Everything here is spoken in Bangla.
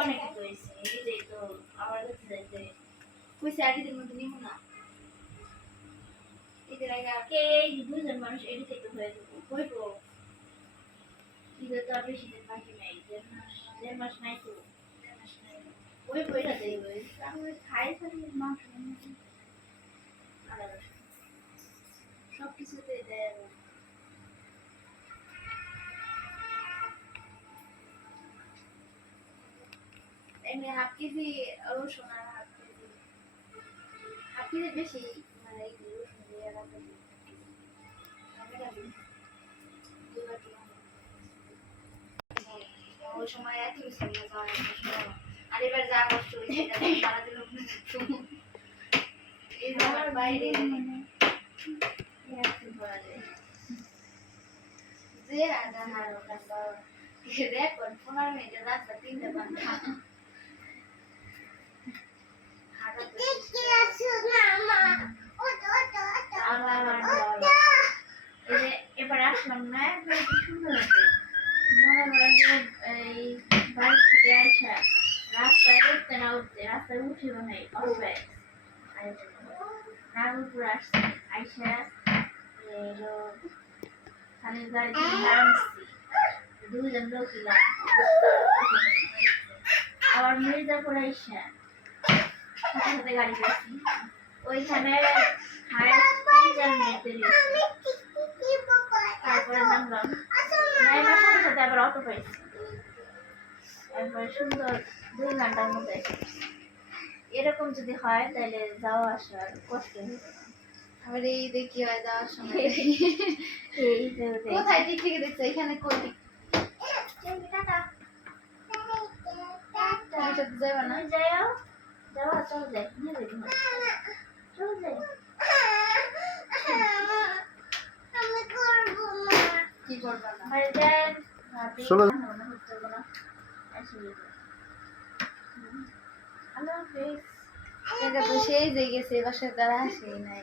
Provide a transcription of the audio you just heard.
অনেক হয়েছে এটাই তো আমার কাছে যাইতে কইছে আড়িদের মধ্যে নিব না এদের আগে কে দুজন মানুষ এটাই তো হয়ে যাবো হইবো ঈদের তো আর বেশি দিন বাকি নাই দেড় মাস নাই তো ওই বইটা দেই ওই তাহলে খাই থাকি মাংস আলাদা সব কিছুতে দেয় এমনি হাফ কেজি রসুন আর হাফ কেজি বেশি মানে এই রসুন দিয়ে রাখা ওই সময় এত বেশি আর এবার যা কষ্ট হয়েছে সারাদিন এই আমার বাইরে যে হাজার রেকর্ড 15 মিনিটের রাস্তা 3 ঘন্টা এবার আসলাম না সুন্দর আছে মনে করেন যে এই বাড়ি থেকে আসা রাস্তায় উঠতে না উঠতে রাস্তায় উঠিও নাই অল্পে নাগরপুর আসছে আইসা খানের গাড়িতে নামছি দুজন লোক আবার মির্জাপুর আইসা সাথে সাথে গাড়ি করছি ওইখানে তারপরে নামলাম নাইবার সাথে সাথে আবার অটো পাইছি একবার সুন্দর 2 ঘন্টার মধ্যে এরকম যদি হয় তাহলে যাওয়া আসার কষ্ট হবে আবার এই দেখি হয় যাওয়ার সময় এই কোথায় দিক থেকে দেখছো এখানে কোন দিক যাবা না যাও যাও চল যাই চল যাই কি করবা না ভাই দেন চলো না আল্লাহ হাফেজ সেই যে গেছে বাসায় তারা আসেই নাই